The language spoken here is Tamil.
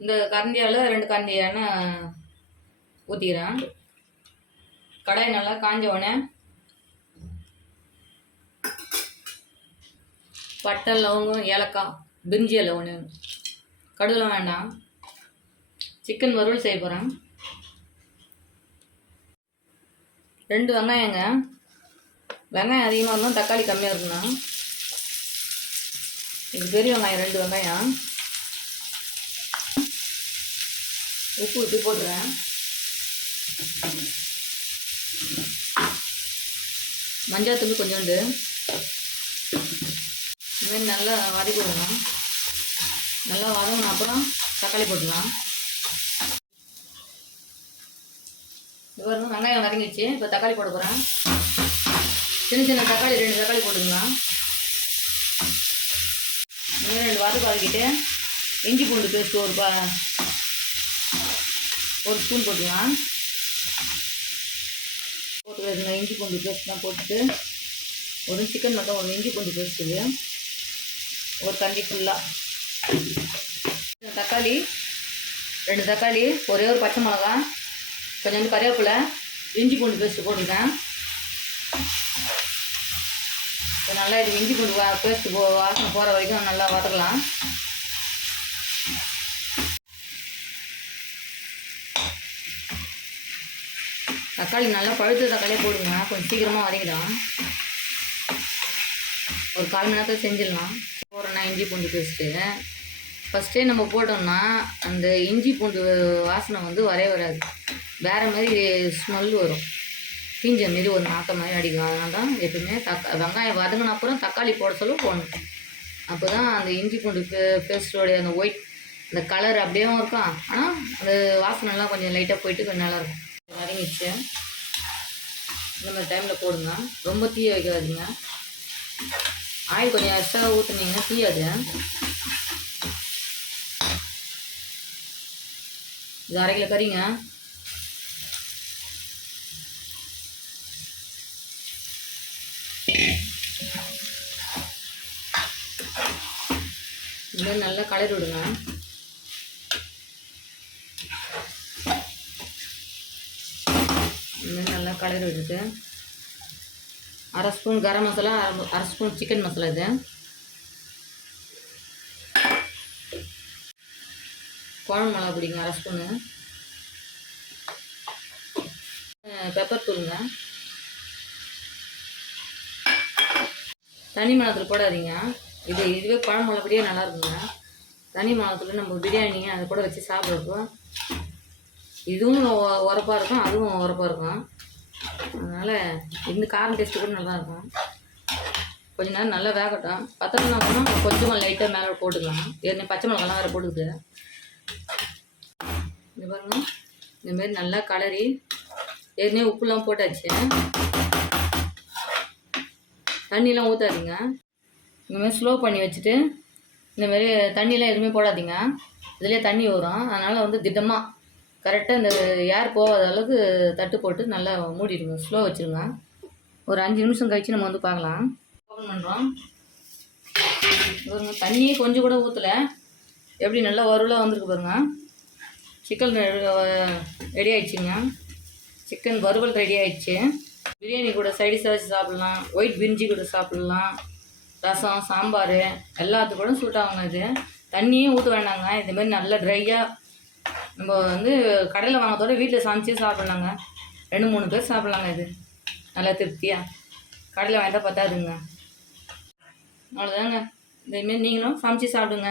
இந்த கரண்டியால் 2 கரண்டி எண்ணெய் ஊற்றிக்கிறேன். கடாய் நல்லா காஞ்ச உடனே பட்டை, லவங்கம், ஏலக்காய், பிரிஞ்சி இலை ஒன்று, கடுகுலாம் வேண்டாம். சிக்கன் வறுவல் செய்ய போகிறேன். 2 வெங்காயங்க. வெங்காயம் அதிகமாக இருந்தால் தக்காளி கம்மியாக இருக்கணும். இது பெரிய வெங்காயம் 2 வெங்காயம். உப்பு ஊற்றி போட்டுறேன். மஞ்சள் கொஞ்சோண்டு இதுமாரி நல்லா வதக்கி விடணும். நல்லா வதங்கின அப்புறம் தக்காளி போட்டுடலாம். இப்போ வெங்காயம் வதங்கிடுச்சு. இப்போ தக்காளி போட போகிறேன். சின்ன சின்ன தக்காளி 2 தக்காளி போட்டுக்கலாம். இதுமாதிரி 2 வதக்கிட்டு இஞ்சி பூண்டு பேஸ்ட்டு ஒரு ஸ்பூன் போட்டுக்கலாம். போட்டு வச்சுங்க. இஞ்சி பூண்டு பேஸ்ட்லாம் போட்டுட்டு ஒரு சிக்கன் மட்டும் ஒரு இஞ்சி பூண்டு பேஸ்ட்டு ஒரு கண்டி ஃபுல்லாக தக்காளி 2 தக்காளி, ஒரே ஒரு பச்சை மிளகா, கொஞ்சோண்டு கறிவேப்பிலை, இஞ்சி பூண்டு பேஸ்ட்டு போட்டுருக்கேன். இப்போ நல்லா இது இஞ்சி பூண்டு பேஸ்ட்டு வாசனை போகிற வரைக்கும் நல்லா வதக்கலாம். தக்காளி நல்லா பழுத்த தக்காளியே போடுங்க. கொஞ்சம் சீக்கிரமாக வதங்கிடும். ஒரு 1/4 மணி நேரத்தில் செஞ்சிடலாம். போடுறேன்னா இஞ்சி பூண்டு பேஸ்ட்டு ஃபஸ்ட்டே நம்ம போட்டோம்னா அந்த இஞ்சி பூண்டு வாசனை வந்து வராது. வேறு மாதிரி ஸ்மெல் வரும். தீஞ்ச மாரி ஒரு நாற்றம் மாதிரி அடிக்கும். அதனால தான் எப்பவுமே வெங்காயம் வதங்கின அப்புறம் தக்காளி போட சொல்ல போடணும். அப்போ தான் அந்த இஞ்சி பூண்டு பேஸ்ட்டோடைய அந்த ஒயிட் அந்த கலர் அப்படியேவும் இருக்கும். ஆனால் அந்த வாசனைலாம் கொஞ்சம் லைட்டாக போயிட்டு கொஞ்சம் நல்லாயிருக்கும். வதங்கிச்சு. இந்த மாதிரி டைமில் போடுங்க. ரொம்ப தீய வைக்காதீங்க. ஆயில் கொஞ்சம் எக்ஸ்ட்ரா ஊற்றுனீங்கன்னா தீயாது. இது 1/2 கிலோ கறிங்க. இந்த நல்லா கலரி விடுங்க. இந்த நல்லா கலரி விட்டுட்டு 1/2 spoon garam masala, 1/2 spoon chicken masala, இது குழம்பு மிளகா பிடிங்க 1/2 ஸ்பூனு, பெப்பர் தூளுங்க. தனி மிளகாத்தூள் போடாதீங்க. இதுவே குழம்பு மிளகாடியே நல்லா இருக்குங்க. தனி மிளகாத்தூள் நம்ம பிரியாணி அதை கூட வச்சு சாப்பிட்றப்போ இதுவும் உரப்பாக இருக்கும், அதுவும் உரப்பாக இருக்கும். அதனால் இந்த காரம் டேஸ்ட்டு கூட நல்லா இருக்கும். கொஞ்சம் நேரம் நல்லா வேகட்டும். பத்தலைன்னா கூட கொஞ்சமாக லைட்டாக மேலே போட்டுக்கலாம். ஏற்கனவே பச்சை மிளகாலாம் வேறு போட்டுக்குது. இந்த பாருங்க, இந்தமாரி நல்லா கலரி ஏற்கனவே உப்புலாம் போட்டாச்சு. தண்ணியெலாம் ஊற்றாதீங்க. இந்தமாதிரி ஸ்லோ பண்ணி வச்சுட்டு இந்தமாரி தண்ணியெலாம் எதுவுமே போடாதீங்க. இதிலே தண்ணி வரும். அதனால் வந்து திட்டமாக கரெக்டாக இந்த ஏர் போகாத அளவுக்கு தட்டு போட்டு நல்லா மூடிடுங்க. ஸ்லோ வச்சுருங்க. ஒரு 5 நிமிஷம் கழித்து நம்ம வந்து பார்க்கலாம். ஓப்பன் பண்ணுறோம். பாருங்க, தண்ணியே கொஞ்சம் கூட ஊற்றலை. எப்படி நல்லா வறுவலாக வந்திருக்கு பாருங்க. சிக்கன் ரெடி ஆகிடுச்சிங்க. சிக்கன் வறுவல் ரெடி ஆகிடுச்சு. பிரியாணி கூட சைடிஷாக வச்சு சாப்பிட்லாம். ஒயிட் பிரிஞ்சி கூட சாப்பிட்லாம். ரசம், சாம்பார் எல்லாத்துக்கு கூட சூட் ஆகுங்க. இது தண்ணியே ஊற்ற வேண்டாங்க. இதுமாதிரி நல்லா ட்ரையாக நம்ம வந்து கடையில் வாங்கிறதோட வீட்டில் சமைச்சு சாப்பிட்லாங்க. 2-3 பேர் சாப்பிட்லாங்க. இது நல்லா திருப்தியாக. கடையில் வாங்கிட்டா பத்தாதுங்க. அவ்வளோதாங்க. இதேமாரி நீங்களும் சமைச்சு சாப்பிடுங்க.